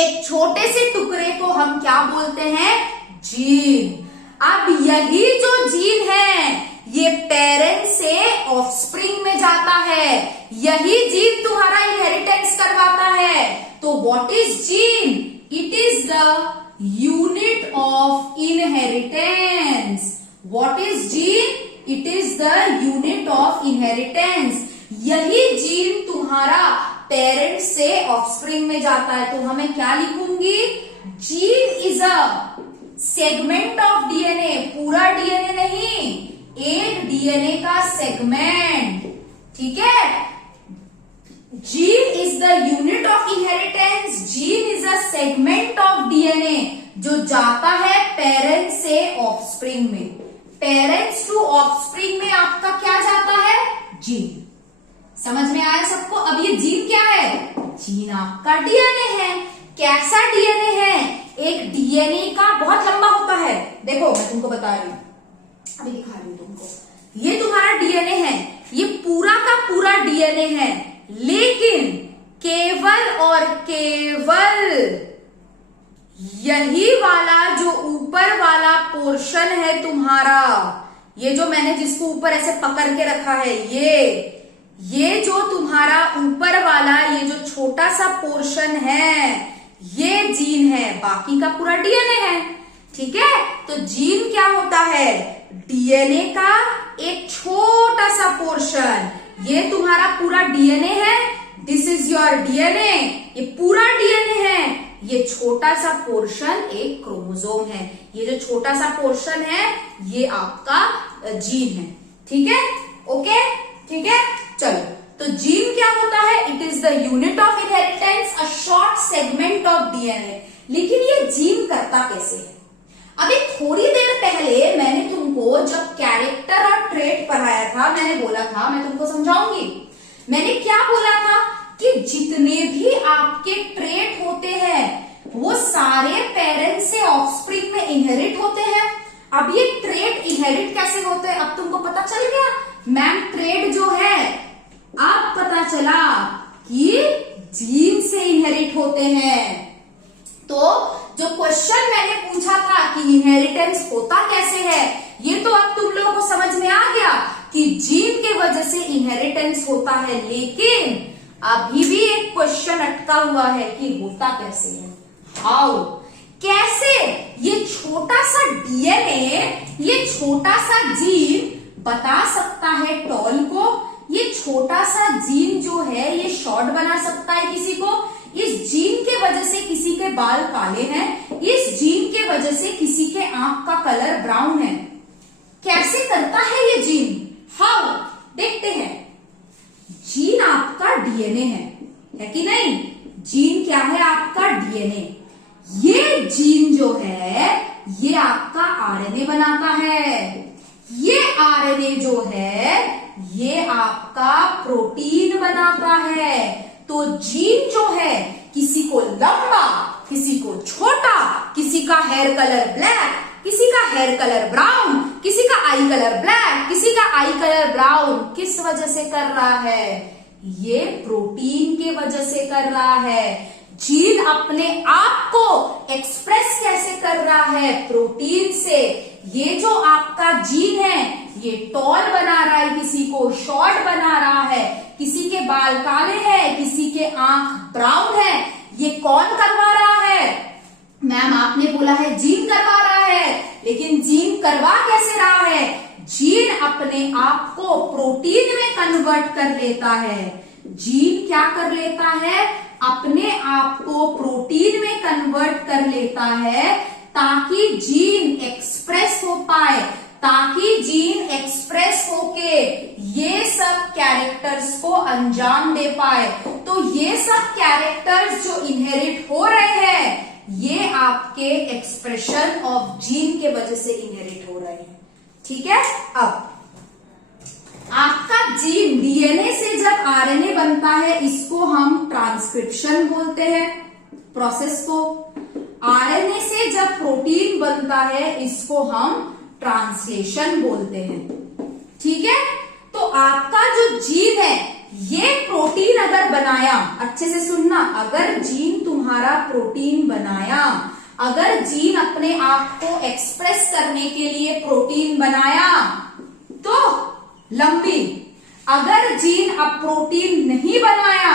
एक छोटे से टुकड़े को हम क्या बोलते हैं, जीन। अब यही जो जीन है ये पेरेंट से ऑफस्प्रिंग में जाता है, यही जीन तुम्हारा इनहेरिटेंस करवाता है। तो what is gene, it is the unit of inheritance. What is gene? It is the unit of inheritance. यही जीन तुम्हारा पेरेंट से ऑफस्प्रिंग में जाता है। तो हमें क्या लिखूंगी? Gene is a segment of DNA, पूरा डीएनए नहीं, एक डीएनए का सेगमेंट। ठीक है, gene is the unit of inheritance, gene is a segment of DNA जो जाता है पेरेंट्स से ऑफस्प्रिंग में। पेरेंट्स टू ऑफस्प्रिंग में आपका क्या जाता है? जीन। समझ में आया सबको? अब ये जीन क्या है? जीन आपका डीएनए है। कैसा डीएनए है? एक डीएनए का बहुत लंबा होता है। देखो मैं तुमको बता रही हूं, अभी दिखा रही हूं तुमको। ये तुम्हारा डीएनए है, ये पूरा का पूरा डीएनए है, लेकिन केवल और केवल यही वाला जो ऊपर वाला पोर्शन है तुम्हारा, ये जो मैंने जिसको ऊपर ऐसे पकड़ के रखा है, ये जो तुम्हारा ऊपर वाला ये जो छोटा सा पोर्शन है, ये जीन है, बाकी का पूरा डीएनए है। ठीक है, तो जीन क्या होता है? डीएनए का एक छोटा सा पोर्शन। ये तुम्हारा पूरा डीएनए है, दिस इज योर डीएनए, ये पूरा डीएनए है। ये छोटा सा पोर्शन एक क्रोमोसोम है। ये जो छोटा सा पोर्शन है ये आपका जीन है। ठीक है, ओके, ठीक है। चलो, तो जीन क्या होता है? It is the unit of inheritance, a short segment of DNA. लेकिन ये जीन करता कैसे है? अभी थोड़ी देर पहले मैंने तुमको जब कैरेक्टर और ट्रेट पढ़ाया था, मैंने बोला था, मैं तुमको समझाऊंगी, मैंने क्या बोला था कि जितने भी आपके ट्रेट होते हैं वो सारे पेरेंट्स से ऑफस्प्रिंग में इनहेरिट होते हैं। अब ये ट्रेट इनहेरिट कैसे होते हैं अब तुमको पता चल गया। मैम ट्रेट जो है अब पता चला कि जीन से इनहेरिट होते हैं। तो जो क्वेश्चन मैंने पूछा था कि इनहेरिटेंस होता कैसे है, ये तो अब तुम लोगों को समझ में आ गया कि जीन के वजह से इनहेरिटेंस होता है। लेकिन अभी भी एक क्वेश्चन अटका हुआ है कि होता कैसे है, हाउ, कैसे ये छोटा सा डीएनए, ये छोटा सा जीन बता सकता है टॉल को, ये छोटा सा जीन जो है ये शॉर्ट बना सकता है किसी को, इस जीन के वजह से किसी के बाल काले हैं, इस जीन के वजह से किसी के आंख का कलर ब्राउन है। कैसे करता है ये जीन, हाउ, देखते हैं। जीन आपका डीएनए है कि नहीं? जीन क्या है? आपका डीएनए। ये जीन जो है ये आपका आरएनए बनाता है। ये आरएनए जो है ये आपका प्रोटीन बनाता है। तो जीन जो है किसी को लंबा, किसी को छोटा, किसी का हेयर कलर ब्लैक, किसी का हेयर कलर ब्राउन, किसी का आई कलर ब्लैक, किसी का आई कलर ब्राउन, किस वजह से कर रहा है? ये प्रोटीन के वजह से कर रहा है। जीन अपने आप को एक्सप्रेस कैसे कर रहा है? प्रोटीन से। ये जो आपका जीन है ये टॉल बना रहा है, किसी को शॉर्ट बना रहा है, किसी के बाल काले हैं, किसी के आंख ब्राउन है। ये कौन करवा रहा है? मैम आपने बोला है जीन करवा रहा है, लेकिन जीन करवा कैसे रहा है? जीन अपने आप को प्रोटीन में कन्वर्ट कर लेता है। जीन क्या कर लेता है? अपने आप को प्रोटीन में कन्वर्ट कर लेता है ताकि जीन एक्सप्रेस हो पाए, ताकि जीन एक्सप्रेस होके ये सब कैरेक्टर्स को अंजाम दे पाए। तो ये सब कैरेक्टर्स जो इनहेरिट हो रहे हैं ये आपके एक्सप्रेशन ऑफ जीन के वजह से इनहेरिट हो रहे हैं। ठीक है, अब आपका जीन डीएनए से जब आरएनए बनता है इसको हम ट्रांसक्रिप्शन बोलते हैं प्रोसेस को। आरएनए से जब प्रोटीन बनता है इसको हम ट्रांसलेशन बोलते हैं। ठीक है, तो आपका जो जीन है ये प्रोटीन अगर बनाया, अच्छे से सुनना, अगर जीन तुम्हारा प्रोटीन बनाया, अगर जीन अपने आप को एक्सप्रेस करने के लिए प्रोटीन बनाया तो लंबी, अगर जीन अब प्रोटीन नहीं बनाया,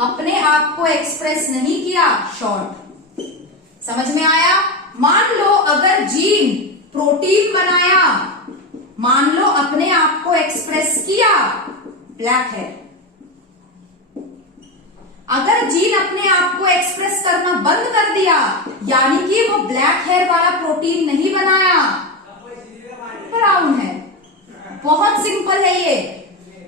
अपने आप को एक्सप्रेस नहीं किया, शॉर्ट। समझ में आया? मान लो अगर जीन प्रोटीन बनाया, मान लो अपने आप को एक्सप्रेस किया, ब्लैक हेयर। अगर जीन अपने आप को एक्सप्रेस करना बंद कर दिया, यानी कि वो ब्लैक हेयर वाला प्रोटीन नहीं बनाया, ब्राउन है। बहुत सिंपल है ये।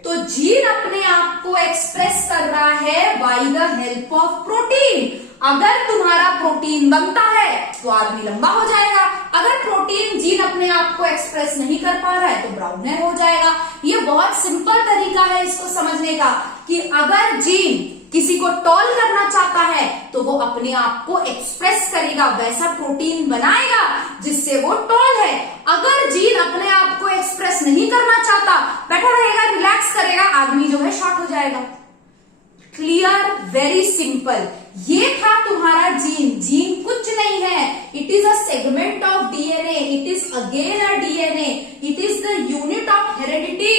तो जीन अपने आप को एक्सप्रेस कर रहा है by the help of protein. अगर तुम्हारा प्रोटीन बनता है तो आदमी लंबा हो जाएगा, अगर प्रोटीन जीन अपने आप को एक्सप्रेस नहीं कर पा रहा है तो ब्राउन हेयर हो जाएगा। ये बहुत सिंपल तरीका है इसको समझने का कि अगर जीन किसी को टॉल करना चाहता है तो वो अपने आप को एक्सप्रेस करेगा, वैसा प्रोटीन बनाएगा जिससे वो टॉल है। अगर जीन अपने आप को एक्सप्रेस नहीं करना चाहता, बैठा रहेगा, रिलैक्स करेगा, आदमी जो है शॉर्ट हो जाएगा। Clear, very simple. ये था तुम्हारा जीन। जीन कुछ नहीं है, it is a segment of DNA, it is again a DNA, it is the unit of heredity.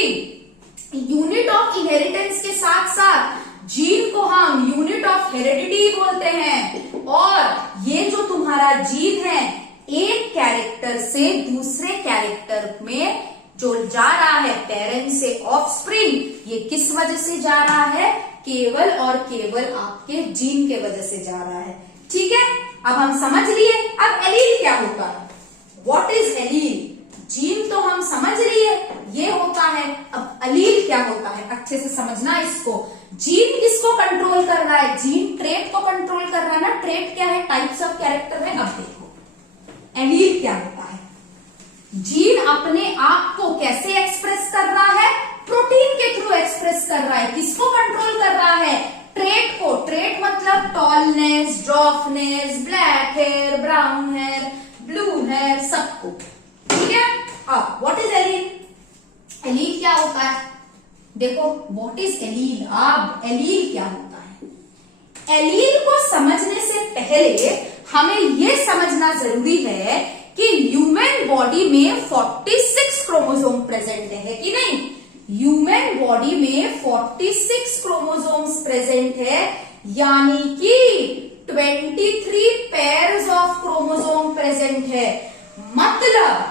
Unit of inheritance के साथ साथ जीन को हम यूनिट ऑफ हेरेडिटी बोलते हैं। और ये जो तुम्हारा जीन है, एक कैरेक्टर से दूसरे कैरेक्टर में जो जा रहा है, पेरेंट से ऑफस्प्रिंग, ये किस वजह से जा रहा है? केवल और केवल आपके जीन के वजह से जा रहा है। ठीक है, अब हम समझ लिए। अब एलील क्या होता है? What is allele? जीन तो हम समझ लिए, ये होता है। अब एलील क्या होता है, अच्छे से समझना इसको। जीन किसको कंट्रोल कर रहा है? जीन ट्रेट को कंट्रोल कर रहा है ना। ट्रेट क्या है? टाइप्स ऑफ कैरेक्टर है। अब देखो एलील क्या होता है। जीन अपने आप को कैसे एक्सप्रेस कर रहा है? प्रोटीन के थ्रू एक्सप्रेस कर रहा है। किसको कंट्रोल कर रहा है? ट्रेट को। ट्रेट मतलब tallness, dwarfness, black hair, brown hair, blue hair, सबको। ठीक है। अब व्हाट इज एलील? एलील क्या होता है? देखो व्हाट इज एलील। अब एलील क्या होता है? एलील को समझने से पहले हमें यह समझना जरूरी है कि ह्यूमन बॉडी में 46 क्रोमोसोम प्रेजेंट है कि नहीं? ह्यूमन बॉडी में 46 क्रोमोसोम्स प्रेजेंट है, यानी कि 23 पेयर्स ऑफ क्रोमोसोम प्रेजेंट है। मतलब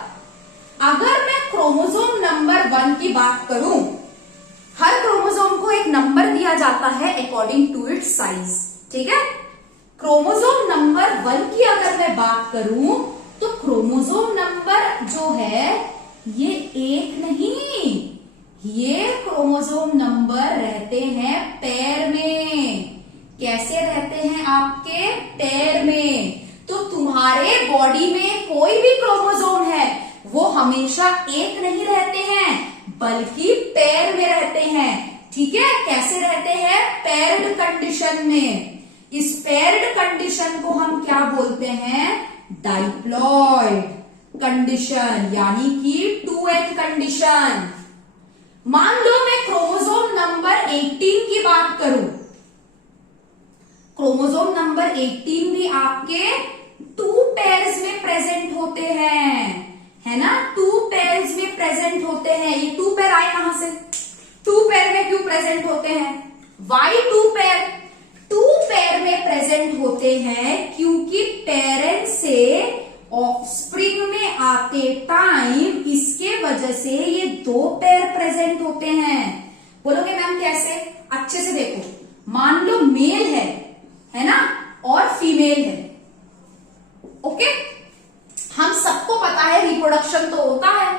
अगर मैं क्रोमोसोम नंबर 1 की बात करूं, हर क्रोमोसोम को एक नंबर दिया जाता है अकॉर्डिंग टू इट्स साइज। ठीक है। क्रोमोसोम नंबर 1 की अगर मैं बात करूं तो क्रोमोसोम नंबर जो है ये एक नहीं, ये क्रोमोसोम नंबर रहते हैं पेयर में। कैसे रहते हैं? आपके पेयर में। तो तुम्हारे बॉडी में कोई भी क्रोमोसोम है वो हमेशा एक नहीं रहते हैं, बल्कि पेयर में रहते हैं। ठीक है। कैसे रहते हैं? पेयर्ड कंडीशन में। इस पेयर्ड कंडीशन को हम क्या बोलते हैं? डाइप्लॉइड कंडीशन, यानी कि 2n कंडीशन। मान लो मैं क्रोमोसोम नंबर 18 की बात करूं। क्रोमोसोम नंबर 18 भी आपके 2 पेयर्स में प्रेजेंट होते हैं, है ना? 2 पेयर्स में प्रेजेंट होते हैं। ये 2 पेयर आए कहां से? 2 पेयर में क्यों प्रेजेंट होते हैं? Why 2 pair? 2 पेयर में प्रेजेंट होते हैं क्योंकि पेरेंट से ऑफस्प्रिंग में आते टाइम इसके वजह से ये 2 पेयर प्रेजेंट होते हैं। बोलोगे मैम कैसे? अच्छे से देखो। मान लो मेल है ना, और फीमेल है। ओके, हम सबको पता है रिप्रोडक्शन तो होता है।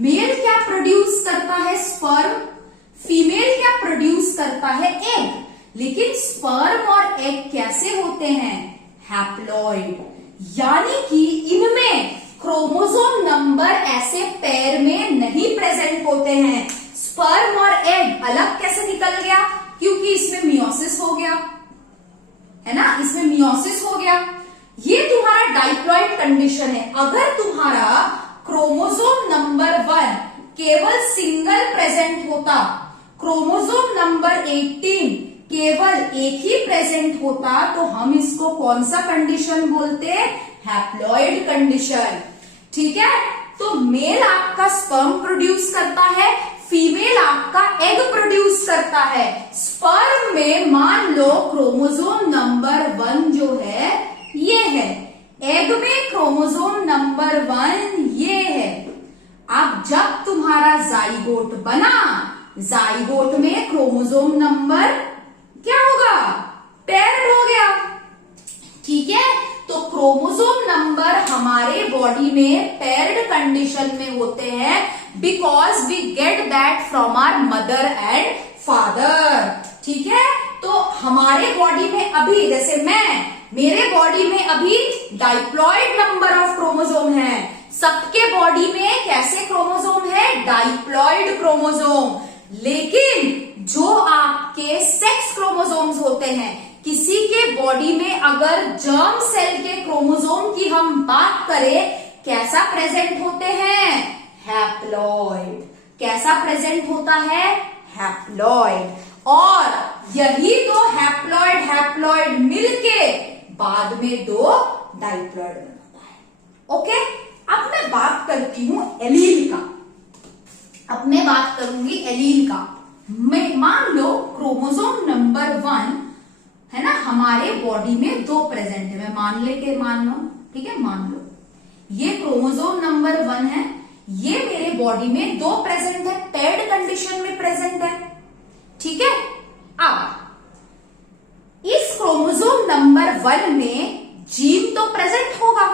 मेल क्या प्रोड्यूस करता है? स्पर्म। फीमेल क्या प्रोड्यूस करता है? एग। लेकिन स्पर्म और एग कैसे होते हैं? हैप्लॉइड, यानी कि इनमें क्रोमोसोम नंबर ऐसे पेयर में नहीं प्रेजेंट होते हैं। स्पर्म और एग अलग कैसे निकल गया? क्योंकि इसमें मियोसिस हो गया, है ना? इसमें मियोसिस हो गया। ये तुम्हारा डाइप्लॉइड कंडीशन है। अगर तुम्हारा क्रोमोसोम नंबर 1 केवल सिंगल प्रेजेंट होता, क्रोमोसोम नंबर 18 केवल एक ही प्रेजेंट होता, तो हम इसको कौन सा कंडीशन बोलते? Haploid condition. ठीक है। तो मेल आपका स्पर्म प्रोड्यूस करता है, फीमेल आपका एग प्रोड्यूस करता है। स्पर्म में मान लो क्रोमोसोम नंबर 1 जो है ये है, एग में क्रोमोसोम नंबर 1 ये है। अब जब तुम्हारा जाइगोट बना, जाइगोट में क्रोमोसोम नंबर क्या होगा, पेयर्ड हो गया। ठीक है, तो क्रोमोसोम नंबर हमारे बॉडी में पेयर्ड कंडीशन में होते हैं because we get that from our mother and father. ठीक है, तो हमारे बॉडी में अभी जैसे मेरे बॉडी में अभी डाइप्लॉइड नंबर ऑफ क्रोमोसोम है। सबके बॉडी में कैसे क्रोमोसोम है, डाइप्लॉइड क्रोमोसोम। लेकिन जो आपके सेक्स क्रोमोसोम्स होते हैं, किसी के बॉडी में अगर जर्म सेल के क्रोमोसोम की हम बात करें, कैसा प्रेजेंट होते हैं, हैप्लॉइड। कैसा प्रेजेंट होता है, हैप्लॉइड। और यही दो हैप्लॉइड मिलके बाद में दो डाइप्लॉइड बनाता है। ओके, अब मैं बात करती हूं एलील का। अब मैं बात करूंगी एलील का। मैं मान लो क्रोमोसोम नंबर 1 है ना, हमारे बॉडी में 2 प्रेजेंट है। मैं मान लो, ठीक है, मान लो ये क्रोमोसोम नंबर 1 है, ये मेरे बॉडी में 2 प्रेजेंट है, पेयर्ड कंडीशन में प्रेजेंट है। ठीक है, अब इस क्रोमोसोम नंबर 1 में जीन तो प्रेजेंट होगा।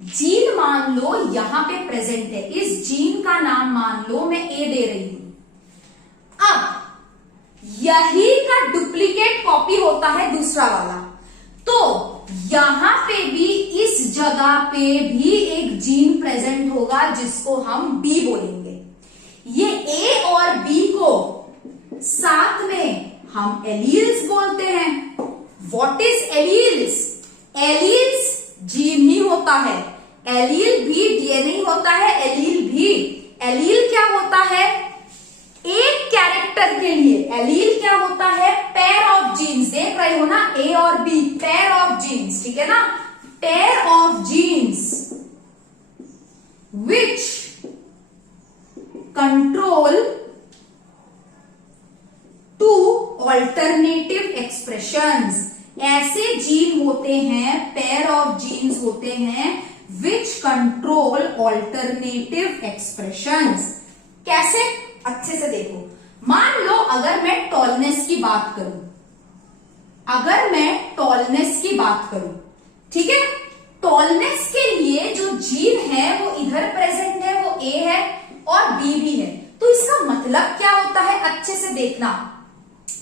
जीन मान लो यहां पे प्रेजेंट है, इस जीन का नाम मान लो मैं ए दे रही हूं। अब यही का डुप्लीकेट कॉपी होता है दूसरा वाला, तो यहां पे भी इस जगह पे भी एक जीन प्रेजेंट होगा जिसको हम बी बोलेंगे। ये ए और बी को साथ में हम एलील्स बोलते हैं। What is alleles? Alleles gene ही होता है, एलील भी डीएनए होता है, एलील क्या होता है, एक कैरेक्टर के लिए एलील क्या होता है, पेयर ऑफ जीन्स। देख रहे हो ना, ए और बी, पेयर ऑफ जीन्स। ठीक है ना, pair of jeans which control two alternative expressions. ऐसे जीन होते हैं, पेयर ऑफ जीन्स होते हैं विच कंट्रोल ऑल्टरनेटिव एक्सप्रेशंस। कैसे, अच्छे से देखो। मान लो अगर मैं टॉलनेस की बात करूं, ठीक है, टॉलनेस के लिए जो जीन है वो इधर प्रेजेंट है, वो ए है और बी भी है। तो इसका मतलब क्या होता है, अच्छे से देखना।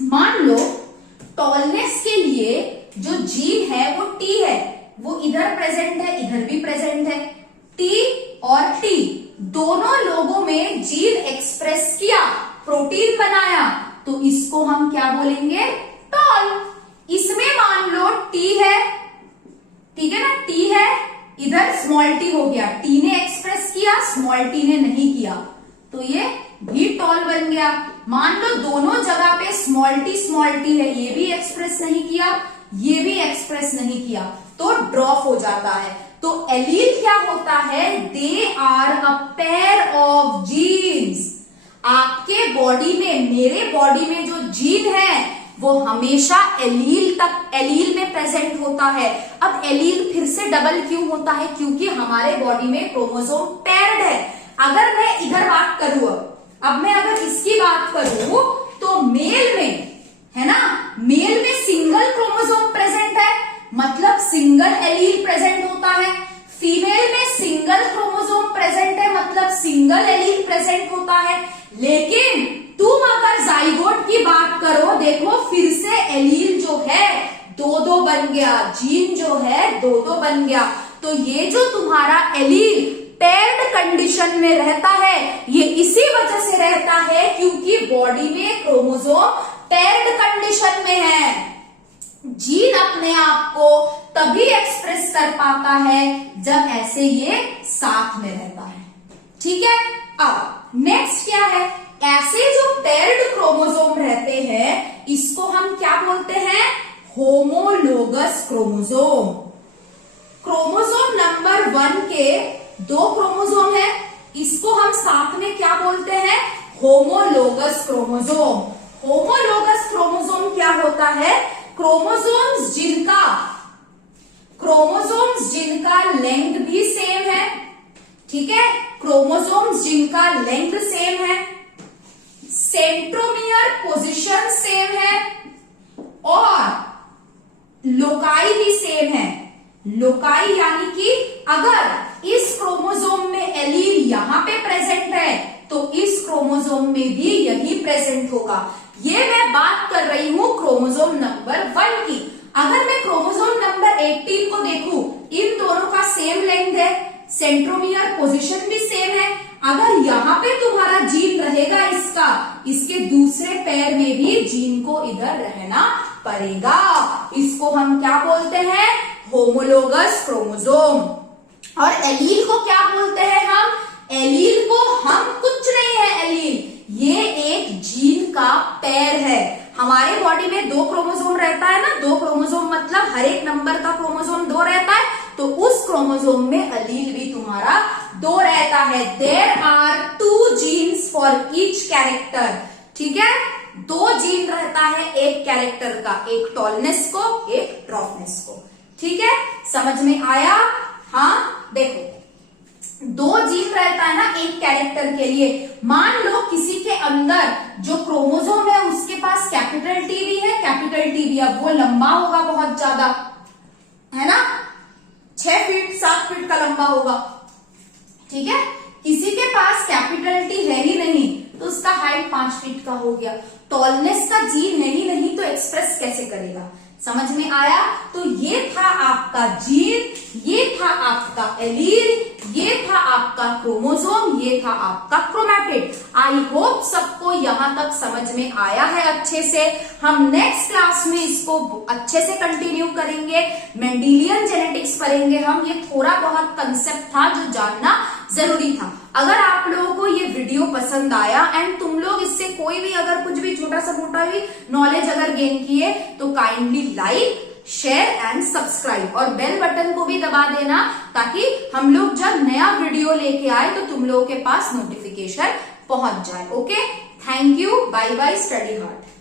मान लो टॉलनेस के लिए जो जीन है वो टी है, वो इधर प्रेजेंट है, इधर भी प्रेजेंट है। टी और टी दोनों लोगों में जीन एक्सप्रेस किया, प्रोटीन बनाया, तो इसको हम क्या बोलेंगे, टॉल। इसमें मान लो टी है, ठीक है ना, टी है, इधर स्मॉल टी हो गया, टी ने एक्सप्रेस किया, स्मॉल टी ने नहीं किया, तो ये भी टॉल बन गया। मान लो दोनों जगह पे स्मॉल टी है, ये भी एक्सप्रेस नहीं किया, ये भी एक्सप्रेस नहीं किया, तो ड्रॉप हो जाता है। तो एलील क्या होता है, they are a pair of genes. आपके बॉडी में, मेरे बॉडी में जो जीन है वो हमेशा एलील में प्रेजेंट होता है। अब एलील फिर से डबल क्यों होता है, क्योंकि हमारे बॉडी में क्रोमोसोम पेयर्ड है। अगर मैं इधर बात करूं, अब मैं अगर इसकी बात करूं तो मेल में, है ना, मेल में सिंगल क्रोमोसोम प्रेजेंट है, मतलब सिंगल एलील प्रेजेंट होता है। फीमेल में सिंगल क्रोमोसोम प्रेजेंट है, मतलब सिंगल एलील प्रेजेंट होता है। लेकिन तुम अगर जाइगोट की बात करो, देखो फिर से एलील जो है 2-2 बन गया, जीन जो है 2-2 बन गया। तो ये जो तुम्हारा एलील पेयर्ड कंडीशन में रहता है, ये इसी वजह से रहता है क्योंकि बॉडी में क्रोमोसोम पेयर्ड कंडीशन में है। जीन अपने आप को तभी एक्सप्रेस कर पाता है जब ऐसे ये साथ में रहता है। ठीक है, अब नेक्स्ट क्या है, ऐसे जो पेयर्ड क्रोमोसोम रहते हैं इसको हम क्या बोलते हैं, होमोलोगस क्रोमोसोम। क्रोमोसोम नंबर 1 के 2 क्रोमोसोम है, इसको हम साथ में क्या बोलते हैं, होमोलोगस क्रोमोसोम। होमोलोगस क्रोमोसोम क्या होता है, क्रोमोसोम्स जिनका लेंथ भी ठीक है, क्रोमोसोम्स जिनका लेंथ सेम है, सेंट्रोमियर पोजीशन सेम है और लोकाई भी सेम है। लोकाई यानी कि अगर इस क्रोमोसोम में एलील यहां पे प्रेजेंट है तो इस क्रोमोसोम में भी यही प्रेजेंट होगा। ये मैं बात कर रही हूं क्रोमोसोम नंबर 1 की। अगर मैं क्रोमोसोम नंबर 18 को देखूं, इन दोनों का सेम लेंथ है, सेंट्रोमियर पोजीशन भी सेम है। अगर यहाँ पे तुम्हारा जीन रहेगा इसका, इसके दूसरे पैर में भी जीन को इधर रहना पड़ेगा। इसको हम क्या बोलते हैं? Homologous chromosome. और एलील को क्या बोलते हैं हम? एलील को हम कुछ नहीं है एलील, ये एक जीन का पैर है। हमारे बॉडी में 2 क्रोमोसोम रहता है ना, 2 क्रोमोसोम मतलब हर एक नंबर का क्रोमोसोम 2 रहता है, तो उस क्रोमोसोम में एलील भी तुम्हारा 2 रहता है। There are 2 genes for each character, ठीक है, 2 जीन रहता है एक कैरेक्टर का, एक टॉलनेस को, एक ड्रॉपनेस को। ठीक है, समझ में आया? हाँ, देखो 2 जीन रहता है ना एक कैरेक्टर के लिए। मान लो किसी के अंदर जो क्रोमोसोम है उसके पास कैपिटल टी भी है, कैपिटल टी भी, अब वो लंबा होगा बहुत ज्यादा, है ना, 6 फीट 7 फीट का लंबा होगा। ठीक है, किसी के पास कैपिटल टी है ही नहीं तो उसका हाइट 5 फीट का हो गया। टॉलनेस का जीन है ही नहीं तो एक्सप्रेस कैसे करेगा? समझ में आया? तो ये था आपका जीन, ये था आपका एलील, ये था आपका क्रोमोसोम, ये था आपका क्रोमैटिड। आई होप सबको यहां तक समझ में आया है अच्छे से। हम नेक्स्ट क्लास में इसको अच्छे से कंटिन्यू करेंगे, मेंडेलियन जेनेटिक्स पढ़ेंगे हम। ये थोड़ा बहुत कंसेप्ट था जो जानना जरूरी था। अगर आप लोगों को ये वीडियो पसंद आया एंड तुम लोग इससे कोई भी अगर कुछ भी छोटा सा मोटा भी नॉलेज अगर गेन किए तो kindly like, share and subscribe और बेल बटन को भी दबा देना ताकि हम लोग जब नया वीडियो लेके आए तो तुम लोगों के पास नोटिफिकेशन पहुंच जाए। Okay, thank you, bye bye, study hard.